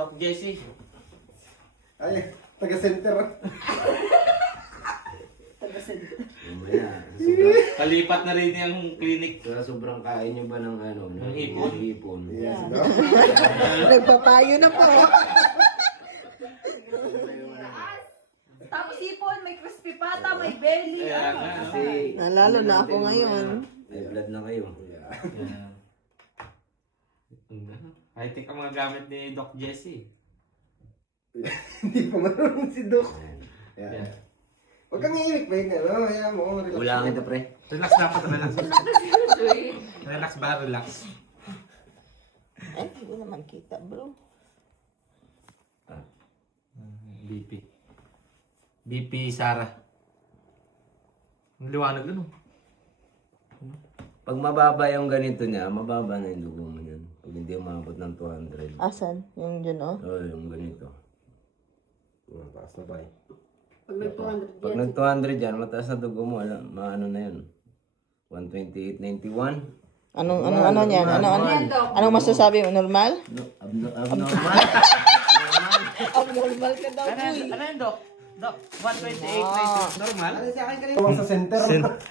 Doc Jessie. Ay, taga-center. Mamaya. Sobrang, Kalipat na rin yung clinic. sobrang kain nyo ba ng ano? Ng hipon? Hipon. Yes, no? Nagpapayo na po. Tapos ipon, may crispy pata, may belly. Kaya nga. Kasi, Nalalo na ako ngayon. May blood na kayo. High-tech ang mga gamit ni Doc Jessie. Hindi pa marunong si Doc. Ayan. Yeah. Huwag kang iirik pa yun. Ano, hayaan mo. Relax. Ulangan kita, pre. Relax dapat, relax. Relax ba? Relax. Ay, hindi naman kita, bro. BP. BP Sara. Ang liwanag nun. Pag mababa yung ganito niya, mababa na yung dugo mo yan. Pag hindi umabot ng 200. Asan? Yung dyan, oh. Oo, yung ganito. Taas na ba eh? Pag may 200 Pag nag 200 yan, mataas na dugo mo, maano na yun. 128.91. Ano niyan? Anong masasabi mo? Normal? Abnormal. Abnormal ka daw, Ano yun, Doc? Doc, 128 normal? Ano sa akin kanina? Huwag sa center.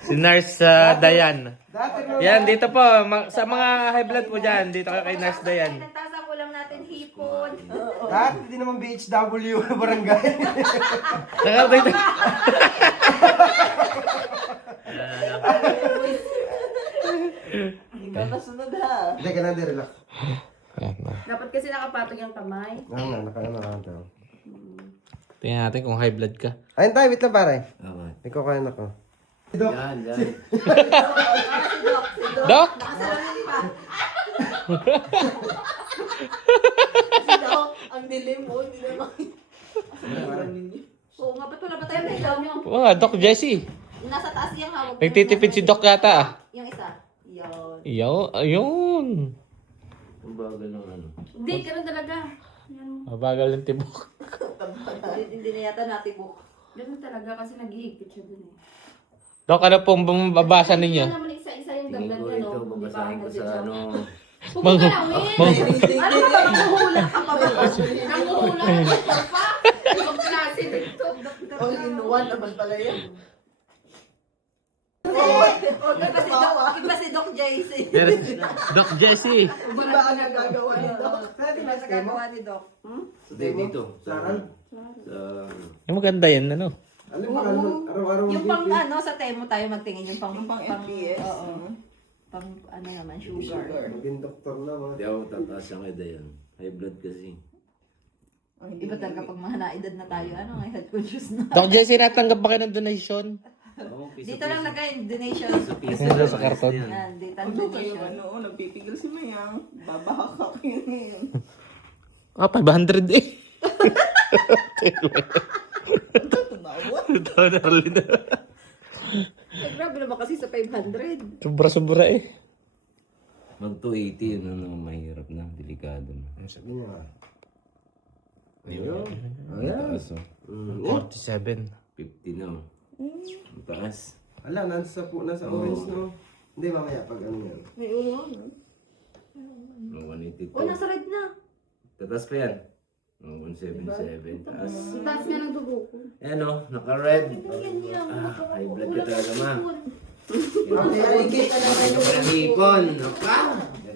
Si Nurse Dayan. Dati mo. Yan, dito po. Sa mga high blood po dyan, dito kayo kay Nurse Dayan. Nagtasan ko lang natin hipon. Dati hindi naman BHW na barangay. Nakakita. Ikaw nasunod, ha? Hindi ka na, di relax. Dapat kasi nakapatong yung kamay. Nga nga, naka-ano. Tingnan natin kung high blood ka. Ayun tayo, wait lang pare. Okay. Ikaw kaya na ko. Yan, yan. Doc! Nakasalamin pa. Si Doc, ang dilim mo, hindi naman. Oo nga, ba't wala ba tayo hilaw nyo? Oo nga, Doc Jessie. Nasa taas yung hawak. Nagtitipid si Doc yata ah. Yung isa. Yun. Ayun. Ang bagal ng ano. Hindi, ganun talaga. Yan. Mabagal yung tibok. Hindi na yata natibok. Ganun talaga kasi naghihigpit siya dun eh. Doc, ano pong bumabasa ninyo? Hindi naman isa-isa yung Tingin dagdag ko niya, ito, no? Di ba? babasahin ko sa ano. Huwag ka lang, Win! Ano ba? Nanguhula ka pa ba? Nanguhula ka pa? Ibang klase dito. All in one naman pala yan. Iba si Doc JC. Doc Jessie. Di ba ang nagagawa ni Doc? Pwede Iba sa gagawa ni Doc. Hindi, dito. Sa Saan? Sa... Maganda yan, ano? Alam mo, araw-araw Yung pang ano, sa temo tayo magtingin. Yung pang FPS. Oo. Pang ano naman, sugar. Maging doktor na mga. Hindi ako tataas ang edad yan. High blood kasi. Iba talaga pag mga naedad na tayo, ano, ay health conscious na. Doc Jessie, natanggap ba kayo ng donation? Oo, Dito lang lagay donation. Piso Ito sa karton. Yan, dito ang Ano kayo, donation. ano, nagpipigil si Mayang. Babahaka kayo ngayon. Ah, 500 eh. Tumawat. Ito na rin. Eh, grabe naman kasi sa 500. Sobra-sobra eh. Mag 280 yun, ano, mahirap na, delikado na. Sabi niya. Ayun. Ang Ayan. taas oh. 47. 50 na oh. Ang taas. Ala, nasa orange no. Hindi, mamaya pag ano yan. May ulo, no? Ang 182. Oh, nasa red na. Tatas pa yan. Ang 177. Taas. Ang taas nga ng dugo ko. Ayan oh, naka-red. High blood ka talaga ma. Kita Ano ka ng hipon? Naka!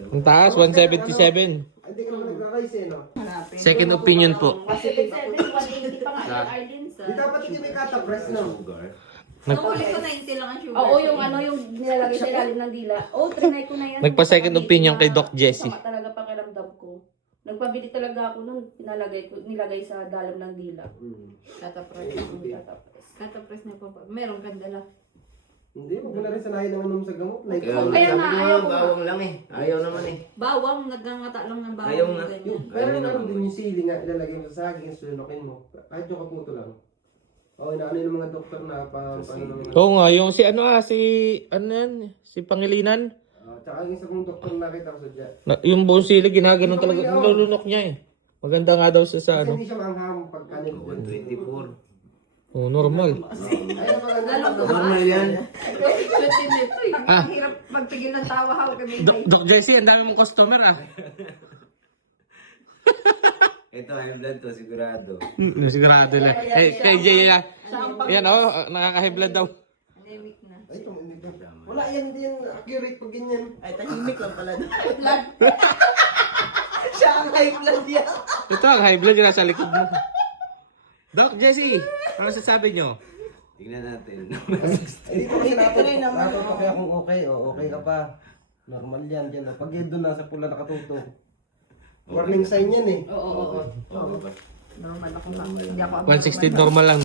Ang taas, 177. Hindi ka naman nagra-rise eh, no? Second opinion po. 180 pa nga yung Arlen sa... Di dapat hindi may kata-press, no? Sugar. Nung huli ko 90 lang ang sugar. Oo, yung ano, yung nilalagay sa ilalim ng dila. Oo, trinay ko na yan. Nagpa-second opinion kay Doc Jessie. Tama talaga pakiramdam ko. Nagpabili talaga ako nung nilagay sa dalam ng dila. Katapress. Katapress na po. Meron kang dala. Hindi, huwag mo na rin sanayin ng anong sa gamot. Like, Kaya Kaya sabi nga, ko ayaw nga, ko. bawang lang eh. Ayaw naman eh. Bawang, nagangata lang ng bawang. Ayaw nga. ganyan. pero naman din yung sili nga, ilalagay mo sa saging, sunukin mo. Kahit yung kaputo lang. Oo, inaano yung mga doktor na paano naman. Oo nga, yung si ano ano yan, si Pangilinan. Tsaka yung isa kong doktor na nakita ko sa dyan. Yung buong sili, ginaganon talaga, nilulunok niya eh. Maganda nga daw sa Kasi ano. hindi siya maanghang pag kanin. 124. Oh, normal. Ayun mga Lalong Normal yan. Ang hirap magpigil ng tawa ha. Doc Jessie, ang dami mong customer ah. Ito, high blood to, sigurado. Sigurado na. Kay Jay yan. Yan nakaka-high blood daw. Anemic na. Ay, ito, hindi ito. Wala yan, hindi yan accurate pag ganyan. Ay, tahimik lang pala. Blood. Siya ang high blood yan. Ito ang high blood yung nasa likod mo. Doc Jesse, ano sasabi nyo? Tingnan natin. Hindi ko kasi Ituloy naman. natutok kaya kung okay, okay ka pa. Normal yan, dyan. Pag yun doon nasa pula nakatutok. Warning sign yan eh. Oo. Okay ba? Normal ako. Hindi ako 160 normal lang.